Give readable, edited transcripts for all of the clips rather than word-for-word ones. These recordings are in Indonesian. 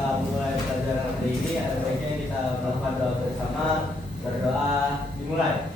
kita mulai pelajaran hari ini, ada baiknya kita melakukan doa bersama. Berdoa dimulai.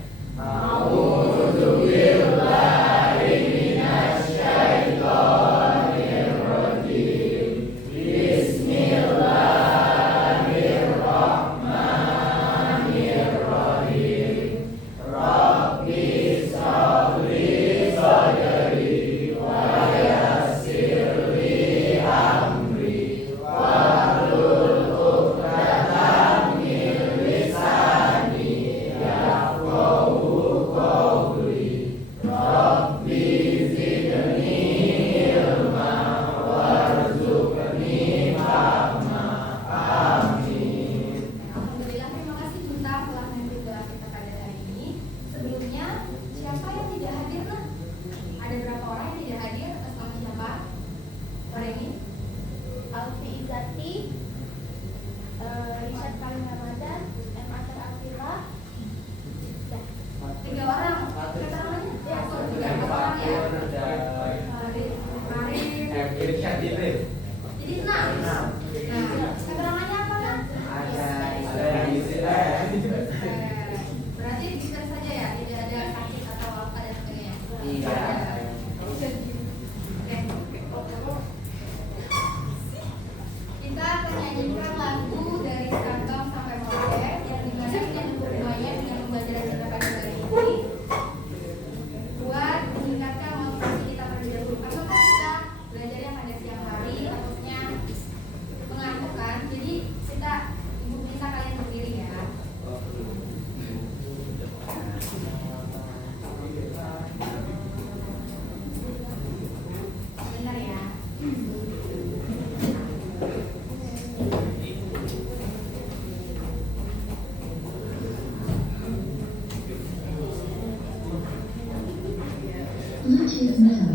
Bluetooth mode.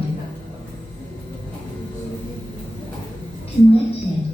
Connected.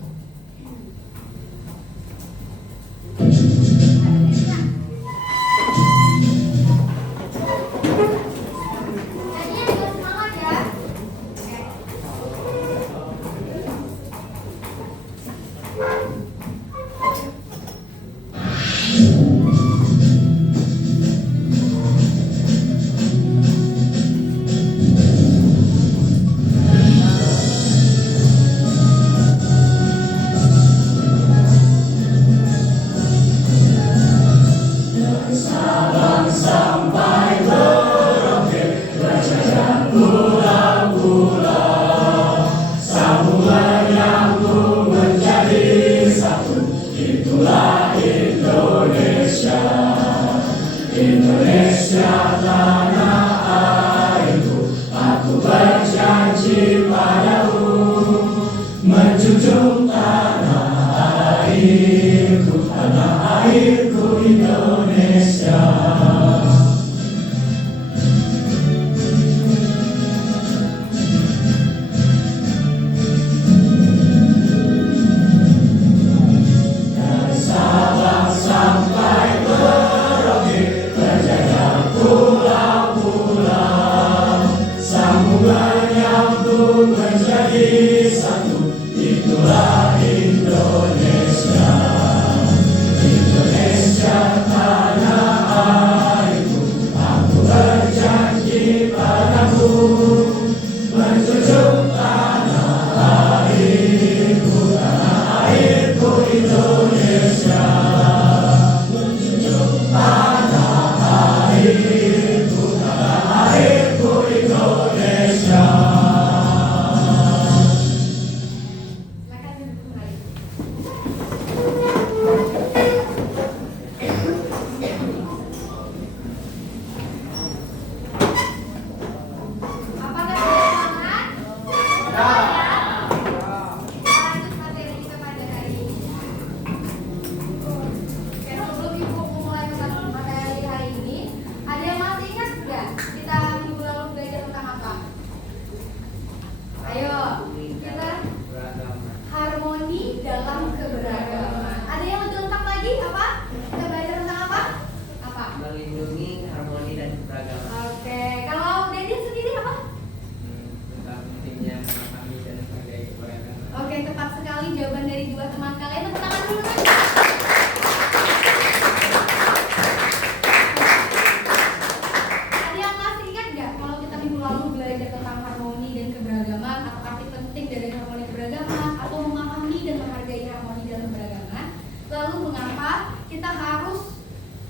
belajar tentang harmoni dan keberagaman atau arti penting dari harmoni keberagaman atau memahami dan menghargai harmoni dalam keberagaman. Lalu mengapa kita harus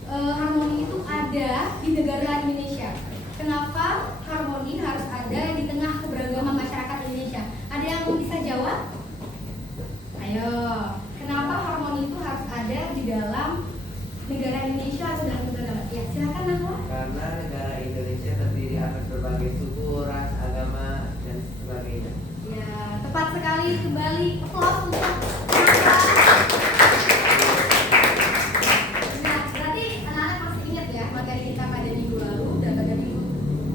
harmoni itu ada di negara Indonesia? Kenapa harmoni harus ada di tengah keberagaman masyarakat Indonesia? Ada yang bisa jawab? Ayo, kenapa harmoni itu harus ada di dalam negara Indonesia atau dalam keberagaman? Ya, silakan Nahwa. Karena negara Indonesia terdiri atas berbagai suku, ras, agama, dan sebagainya. Ya, tepat sekali. Kembali applause untuk Nah, berarti anak-anak masih ingat ya materi kita pada minggu lalu, dan pada minggu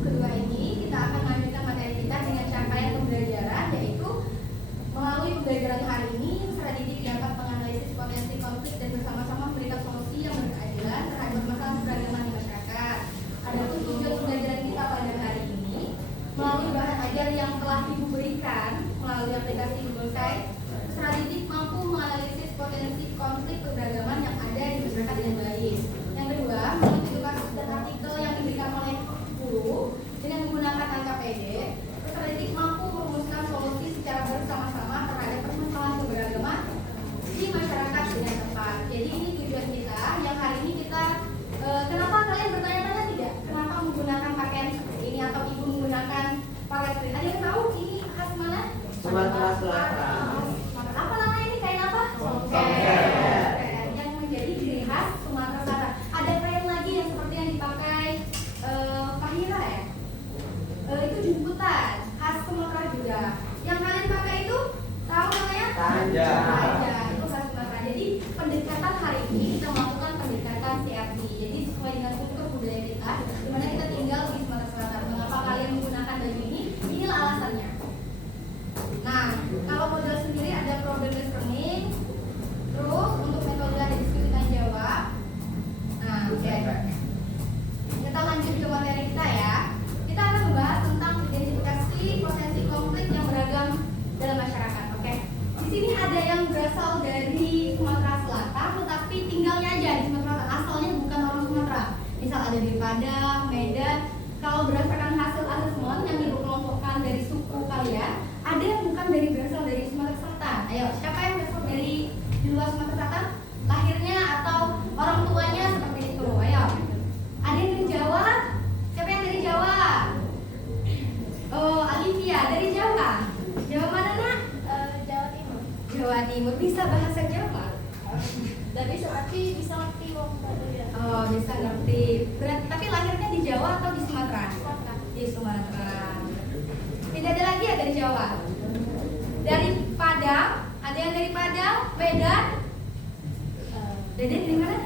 kedua ini kita akan melanjutkan materi kita dengan capaian pembelajaran, yaitu melalui pembelajaran hari ini peserta didik dapat menganalisis potensi konflik dan bersama-sama memberikan solusi yang berkeadilan terhadap masalah keberagaman di masyarakat. Adapun tujuan pembelajaran kita pada hari ini melalui bahan ajar yang telah Ibu berikan melalui aplikasi Google Site, peserta didik mampu menganalisis potensi konflik keberagaman yang ada di masyarakat dengan baik. Yang kedua, melalui kasus dan artikel yang diberikan oleh guru dengan menggunakan angka PD, peserta didik mampu merumuskan solusi secara bersama-sama terhadap permasalahan keberagaman di masyarakat dengan tepat. Jadi ini tujuan kita yang hari ini kita kenapa kalian bertanya-tanya tidak? Kenapa menggunakan pakaian seperti ini atau ibu menggunakan pakaian seperti ini? Ada yang tahu ini khas mana? Sumatera Selatan. Apa namanya ini? Kain apa? Songket. Yang menjadi ciri khas Sumatera Selatan. Ada kain lagi yang seperti yang dipakai Fahira ya? Itu jemputan khas Sumatera juga. Yang kalian pakai itu tahu namanya? Tanja. Tanja, itu khas Sumatera. Jadi pendekatan hari ini kita melakukan pendekatan CRT. Jadi sesuai dengan kultur budaya kita, di mana kita tinggal di Sumatera Selatan. Mengapa kalian menggunakan baju ini? Inilah alasannya. Nah, kalau model sendiri ada problem based learning. Terus untuk metode ada diskusi dan jawab. Nah, oke. Kita lanjut ke materi kita ya. Kita akan membahas tentang identifikasi potensi konflik yang beragam dalam masyarakat. Oke. Di sini ada yang berasal dari Sumatera Selatan, tetapi tinggalnya aja di Sumatera Selatan. Asalnya bukan orang Sumatera. Misal ada di Padang, Medan. Kalau berdasarkan hasil asesmen yang ibu kelompokkan dari suku kalian, ada yang bukan berasal dari Sumatera Selatan. Ayo, siapa yang berasal dari di luar Sumatera Selatan? Lahirnya atau orang tuanya seperti itu. Ayo. Ada yang dari Jawa? Siapa yang dari Jawa? Oh, Alivia dari Jawa. Jawa mana, Nak? Jawa Timur. Jawa Timur. Bisa bahasa Jawa? Dan bisa ngerti wong Baduy. Oh, bisa ngerti. Berarti tapi lahirnya di Jawa atau di Sumatera? Sumatera. Di Sumatera. Tidak ada lagi ya dari Jawa? Dari Padang? Ada yang dari Padang? Medan? Dede dari mana?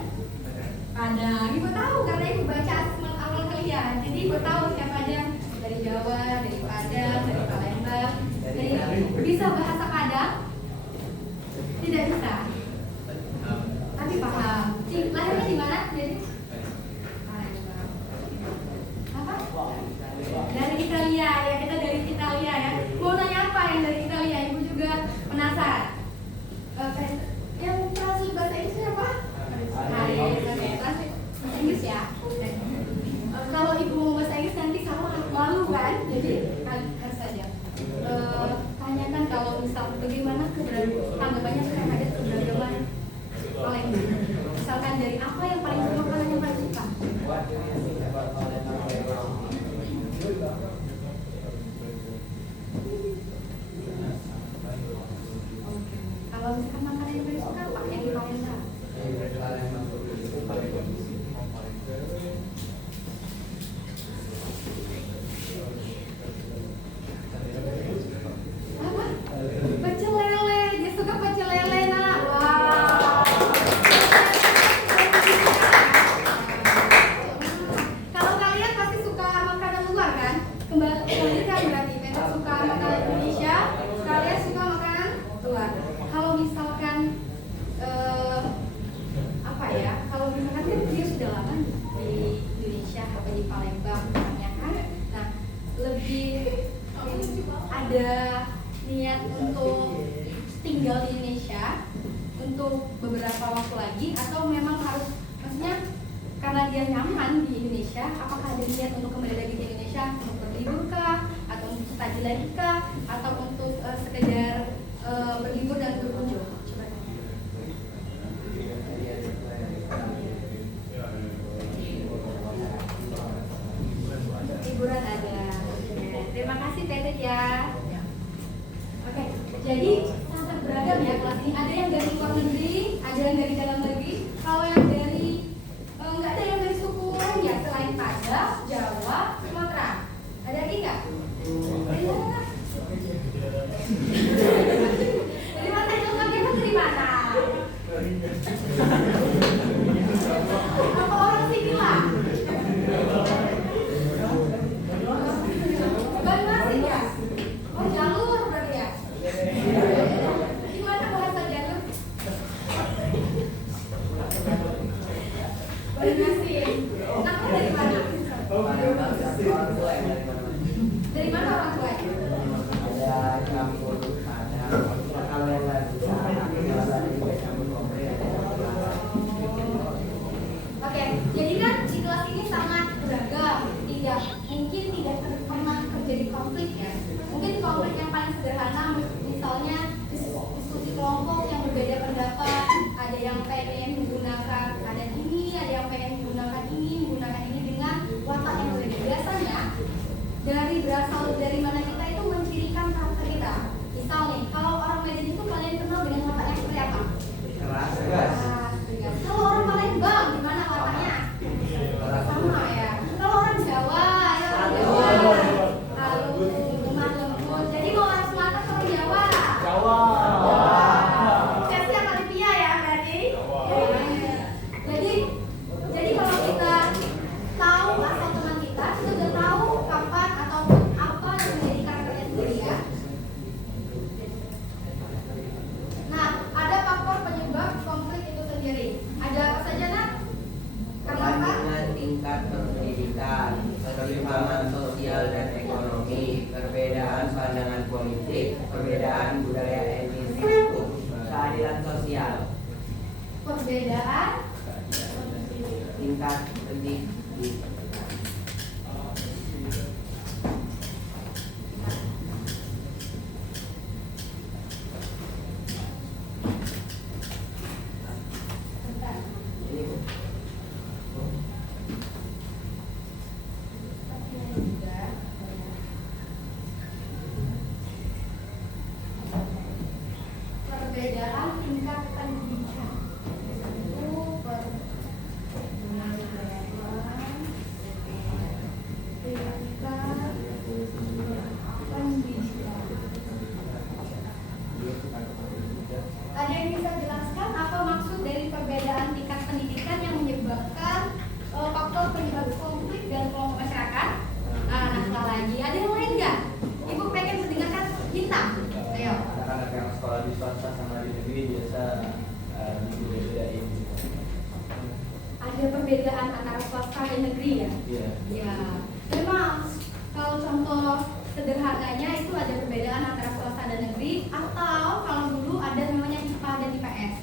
Padang. Ibu tahu karena ibu baca asesmen awal kalian. Jadi ibu tahu siapa aja dari Jawa, dari Padang, dari Palembang. Dari bisa bahasa Padang? Tidak bisa. Tapi paham. Lahirnya di mana? Jadi Palembang. Apa? Dari Italia ya, kita dari Italia ya. Mau nanya apa yang dari Italia? Ibu juga penasaran. Yang translate bahasa Inggris apa? Haris. Oke, translate bahasa Inggris ya. Kalau ibu mau bahasa Inggris nanti salah malu kan? Jadi harus saja. Tanyakan kalau misal bagaimana tanggapannya terhadap keberagaman Palembang. Misalkan dari apa yang paling suka, makanan yang paling suka? Kalau misalkan makanan yang paling suka apa? Yang di Palembang? Apa? Pecel lele. Dia suka pecel lele, Nak. Wow. Kalau kalian pasti suka makanan luar kan? Kembalikan berarti. Peter suka makanan Indonesia, kalian suka makanan luar. Kalau misalkan apa ya? Kalau misalkan kan dia sudah lama di Indonesia atau di Palembang misalnya kan. Nah, lebih ada niat untuk tinggal di Indonesia untuk beberapa waktu lagi, atau memang harus maksudnya karena dia nyaman di Indonesia, apakah ada niat untuk kembali lagi ke Indonesia untuk berlibur kah, atau lagi kah atau untuk sekedar berlibur dan berkunjung? Coba. Liburan ada. Oke. Terima kasih Tetet ya. Oke, jadi sangat beragam ya kelas ini. Ada yang dari luar negeri, ada yang dari dalam negeri. Kalau yang dari nggak ada yang dari suku lain ya selain Padang, Jawa, Sumatera. Ada lagi nggak? Dari mana? Kak? Dari mana? Yang kamu dari mana? Apa orang sini lah? Banjarmasin ya? Oh jalur berarti ya? Gimana bahasa jalur? Banjarmasin. Nah, kamu dari mana? Dari mana orang tua? Ada campur, ada kalau yang lain bisa, kalau dari campur komplit ada Oke, jadi kan di kelas ini sangat beragam. Mungkin tidak pernah terjadi konflik ya. Mungkin konflik yang paling sederhana, misalnya diskusi kelompok yang berbeda pendapat. Ada yang pengen menggunakan ada yang pengen menggunakan ini dengan watak yang berbeda. Biasanya berasal dari mana kita itu mencirikan karakter kita. Misal nih, kalau orang Medan itu kalian kenal dengan wataknya seperti apa? keras. Tegas. Kalau orang Palembang gimana wataknya? Sama ya. Kalau orang Jawa, ya orang Jawa halus, lemah lembut. Jadi mau orang Sumatera atau orang Jawa? Jawa. Versi yang paling pia ya berarti. Jadi kalau kita tahu asal teman kita udah tahu kapan ataupun apa yang menjadi karakternya sendiri ya. Nah, ada faktor penyebab konflik itu sendiri. Ada apa saja nak? Karena apa? Perbandingan tingkat pendidikan, ketimpangan sosial dan ekonomi, perbedaan pandangan politik, perbedaan budaya etnis, hukum, keadilan sosial, Perbedaan tingkat pendidikan. bentar. Perbedaan tingkat pendidikan. Itu perbedaan tingkat pendidikan. Ada yang bisa jelaskan apa maksud dari perbedaan tingkat pendidikan yang menyebabkan faktor penyebab konflik dan kelompok masyarakat? Nah, salah lagi. Ada yang lain nggak? Ibu pengen mendengarkan bintang. Ayo. Anak-anak yang sekolah di swasta sama di negeri biasa beda-bedain. Ada perbedaan antara swasta dan negeri ya? Iya. Ya, memang kalau contoh sederhananya itu ada perbedaan antara swasta dan negeri, atau kalau dulu ada namanya IPA dan IPS.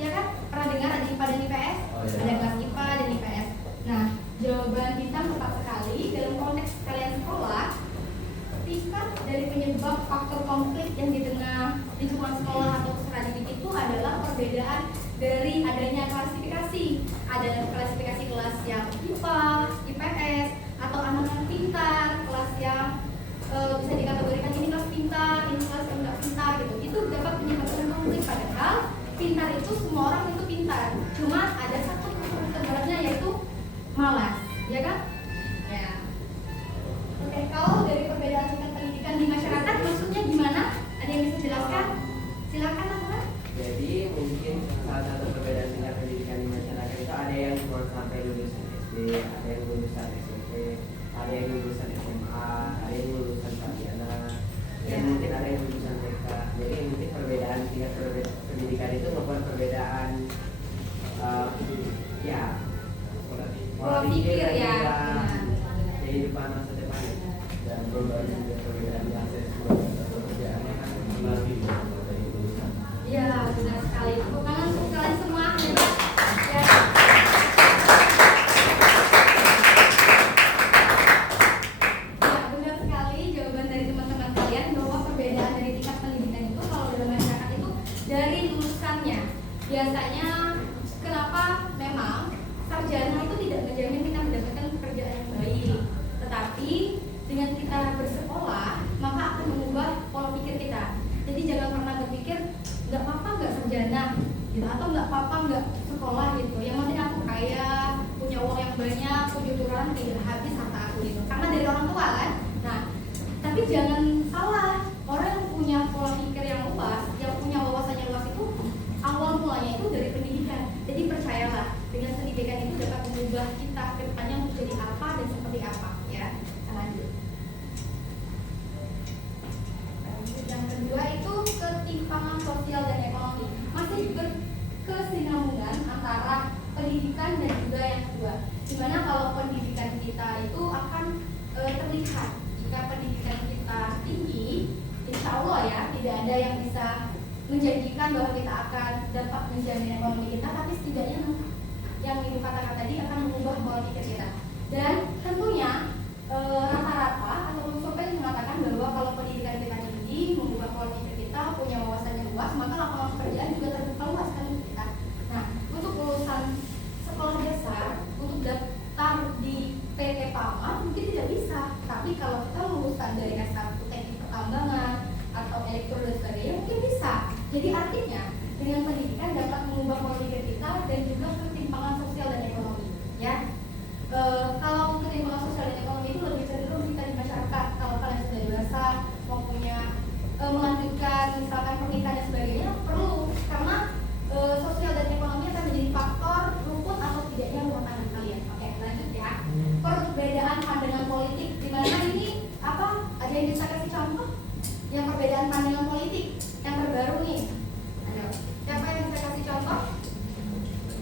Ya kan? Pernah dengar ada IPA dan IPS? Oh, iya. Ada kelas IPA dan IPS. Nah, jawaban bintang tepat sekali dalam konteks kalian sekolah. Tingkat dari penyebab faktor konflik yang di tengah lingkungan sekolah atau peserta didik itu adalah perbedaan dari adanya klasifikasi. Ada klasifikasi kelas yang IPA, IPS, atau anak-anak pintar, kelas yang bisa dikategorikan ini kelas pintar, ini kelas yang nggak pintar gitu. Itu dapat menyebabkan konflik, padahal pintar itu semua orang itu pintar. Cuma ada satu kebenarannya yaitu malas, ya kan? Ya. Oke, kalau dari perbedaan tingkat pendidikan di masyarakat maksudnya gimana? Ada yang bisa jelaskan? Silakan teman-teman. Jadi mungkin salah satu perbedaan tingkat pendidikan di masyarakat itu ada yang cuma sampai lulusan SD, ada yang lulusan SMP, ada yang lulusan SMA, ada yang lulusan sarjana, dan mungkin ada yang lulusan TK. Jadi mungkin perbedaan tingkat pendidikan itu membuat perbedaan ya Pola pikir ya. kehidupan masa depan. Dan perbedaan akses pekerjaannya kan lebih dari lulusan. Iya, benar sekali. Tepuk tangan untuk kalian semua. Hebat. Ya. Ya, benar sekali jawaban dari teman-teman kalian. biasanya kenapa memang sarjana itu tidak menjamin kita mendapatkan pekerjaan yang baik, tetapi dengan kita bersekolah maka akan mengubah pola pikir kita. Jadi jangan pernah berpikir nggak apa-apa nggak sarjana gitu, atau nggak apa-apa nggak sekolah gitu, yang penting aku kaya, punya uang yang banyak, kejujuran tidak habis harta aku gitu, karena dari orang tua kan. Nah, tapi jangan salah, orang yang punya pola pikir yang luas, yang punya wawasannya luas itu awal mulanya itu dari pendidikan. Jadi percayalah, dengan pendidikan itu dapat mengubah kita ke depannya menjadi apa dan seperti apa ya. Kita lanjut. Yang kedua itu ketimpangan sosial dan ekonomi. Masih berkesinambungan antara pendidikan dan juga yang kedua. Dimana kalau pendidikan kita itu akan terlihat jika pendidikan kita tinggi, insya Allah ya tidak ada yang bisa menjanjikan bahwa kita akan dapat menjamin ekonomi kita, tapi setidaknya yang ibu katakan tadi akan mengubah pola pikir kita. Dan tentunya rata-rata atau survei mengatakan bahwa kalau pendidikan kita tinggi, mengubah pola pikir kita, punya wawasan yang luas, maka lapangan pekerjaan juga terbuka luas kan untuk kita. Nah, untuk lulusan sekolah dasar untuk daftar di PT PAMA mungkin tidak bisa, tapi kalau kita lulusan dari S1 teknik pertambangan atau elektro dan sebagainya mungkin bisa. Jadi artinya dengan pendidikan dapat mengubah pola pikir kita dan juga ketimpangan sosial dan ekonomi ya. Kalau ketimpangan sosial dan ekonomi itu lebih cenderung kita di masyarakat. Kalau kalian sudah dewasa mau punya melanjutkan misalkan pernikahan dan sebagainya perlu, karena sosial dan ekonomi akan menjadi faktor rumput atau tidaknya rumah tangga kalian. Oke, lanjut ya. Perbedaan pandangan politik, dimana ini apa? Ada yang bisa kasih contoh? Yang perbedaan pandangan politik yang terbaru nih. Ayo, siapa yang bisa kasih contoh?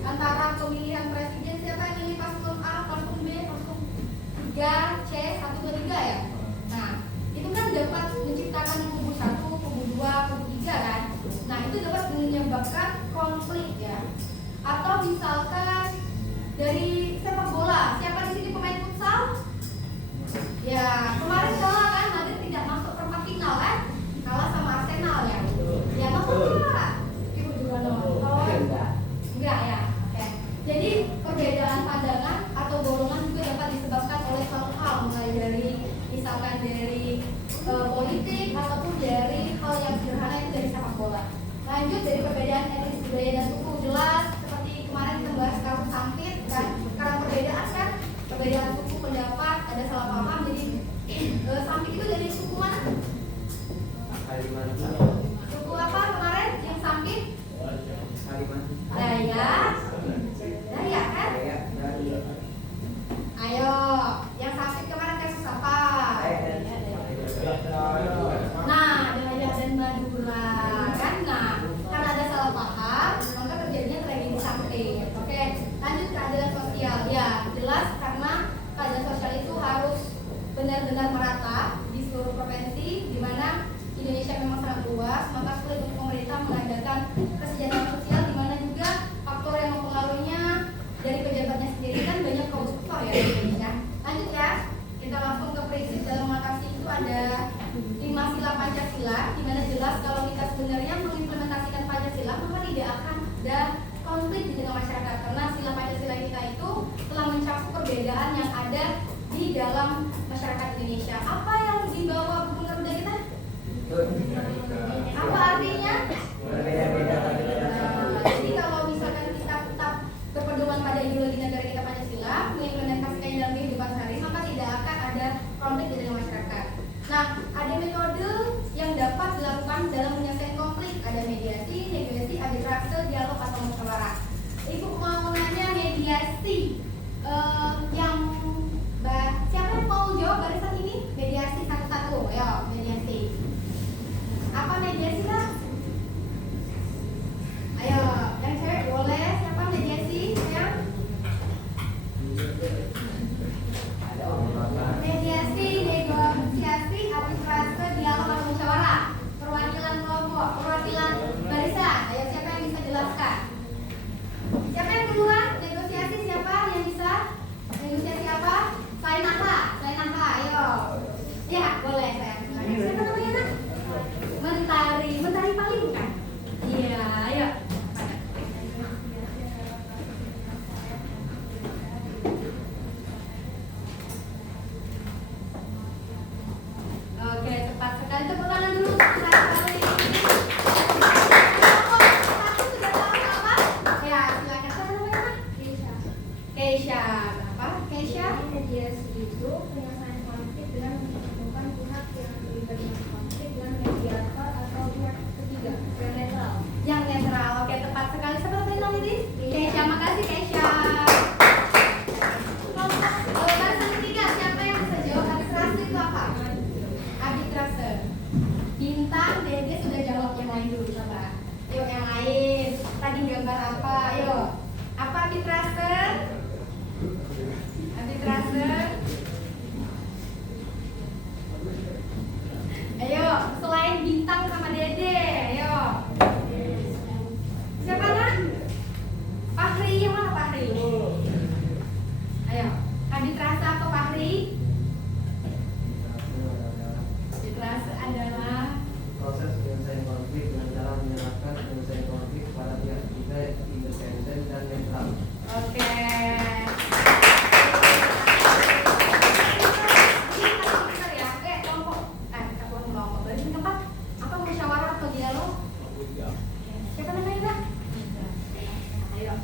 Antara pemilihan presiden, siapa yang milih paslon A, paslon B, paslon 3, C, 1, 2, 3 ya? Nah, itu kan dapat menciptakan kubu 1, kubu 2, kubu 3 kan? Nah, itu dapat menyebabkan konflik ya. Atau misalkan dari sepak bola, siapa di sini pemain futsal? Ya, kemarin kalah kan, nanti tidak masuk perempat final kan? Kalah sama Arsenal ya. Ya nonton enggak? Ibu juga nonton. Oh, enggak ya. Oke. Jadi perbedaan pandangan atau golongan juga dapat disebabkan oleh suatu hal, mulai dari misalkan dari politik ataupun dari hal yang sederhana itu dari sepak bola. Lanjut dari perbedaan etnis, budaya dan suku, jelas seperti kemarin kita bahas kasus Sampit kan, karena perbedaan kan, perbedaan suku, pendapat, ada salah paham. Jadi Sampit itu dari suku mana? Kalimantan. Suku apa kemarin yang Sampit? Kalimantan. Dayak. Dayak kan? Dayak. Ayo, yang Sampit kemarin kasus apa? Nah, Dayak dan Madura kan? Nah, karena ada salah paham, maka terjadinya tragedi Sampit. Oke, lanjut keadilan sosial. Ya, jelas karena keadilan sosial itu harus benar-benar merata di seluruh provinsi, di mana Indonesia memang sangat luas, maka sulit untuk pemerintah mengadakan kesejahteraan sosial, di mana juga faktor yang mempengaruhinya dari pejabatnya sendiri kan banyak koruptor ya di Indonesia. Lanjut ya, kita langsung ke prinsip dalam mengatasi itu ada 5 sila Pancasila, di mana jelas kalau kita sebenarnya mengimplementasikan Pancasila maka tidak akan ada konflik di tengah masyarakat, karena sila Pancasila kita itu telah mencakup perbedaan yang ada di dalam masyarakat Indonesia. Apa yang dibawa buku Garuda kita? Apa artinya? Berbeda-beda tapi tetap satu. Jadi kalau misalkan kita tetap berpedoman pada ideologi negara kita Pancasila, mengimplementasikannya dalam kehidupan sehari, maka tidak akan ada konflik di tengah masyarakat. Nah, ada metode yang dapat dilakukan dalam menyelesaikan konflik. Ada mediasi, negosiasi, arbitrase, dialog atau musyawarah. Ibu mau nanya mediasi, siapa yang mau jawab barisan ini? Mediasi satu-satu, ya mediasi. Apa mediasi lah? Ayo, yang cewek boleh. Siapa mediasi? Ya. Mediasi, negosiasi, arbitrase, dialog atau musyawarah. Perwakilan kelompok, perwakilan barisan. Ayo, siapa yang bisa jelaskan? Siapa yang duluan? Negosiasi siapa yang bisa? gambar apa? Ayo. Apa arbitrase? Arbitrase. Ayo, selain bintang sama Dede, ayo. Siapa nah? Fahri, yang mana Fahri? Ayo, arbitrase apa Fahri? Arbitrase adalah proses penyelesaian konflik dengan cara menyerahkan penyelesaian konflik kepada pihak ketiga yang independen dan netral. oke. Pintar ya. Kelompok. Kelompok. Berarti tempat apa musyawarah atau dialog? Siapa namanya? Ayo.